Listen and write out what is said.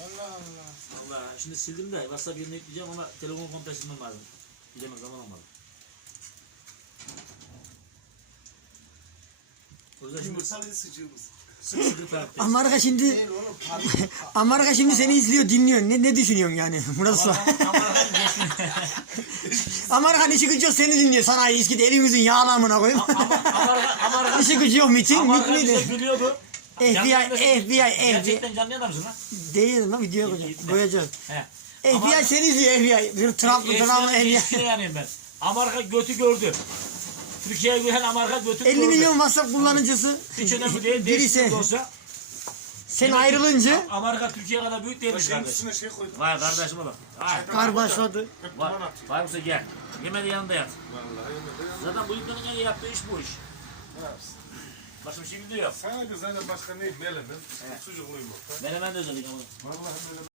Allah Allah. Allah şimdi sildim de WhatsApp yerine ekleyeceğim ama telefon komple silmem lazım. Gidemem zaman olmadı. O yüzden şimdi Yumurtalı sıcığımız. sık sıkı takip Amerika şimdi Değil oğlum. Parmak. Amerika şimdi seni izliyor, dinliyor. Ne ne düşünüyorsun yani Murat Usta? Amerika gücü yok seni dinliyor. Sanayi iskit elimizin yağını amına koyayım. Amerika, Amerika, işi gücü yok miting, mit Amerika bize miydi? gülüyordu. FBI, Canlı FBI, FBI. Gerçekten canlı yayında mısın lan? Değil lan video koyacağız. Gitme. Koyacağız. He. FBI seni izliyor FBI. Bir Trump'lı Trump'lı FBI. Yanayım ben. Amerika götü gördü. Türkiye'ye gören Amerika götü 50 gördü. milyon WhatsApp kullanıcısı. Hiç önemli değil. Birisi. Olsa. Sen ayrılınca Amerika Türkiye kadar büyük değilmiş kardeş. üstüne şey koydum. Vay kardeşime bak. Vay. kar başladı. Vay. Vay Musa gel. Yemedi yanında yat. Vallahi öyle. Zaten bu yüklerin en iyi yaptığı iş bu iş. Ne yapsın? Başka bir şey biliyor. Sana da zaten başka ne? Melemen. Sucuk yumurta. Menemen de özellikle. Vallahi böyle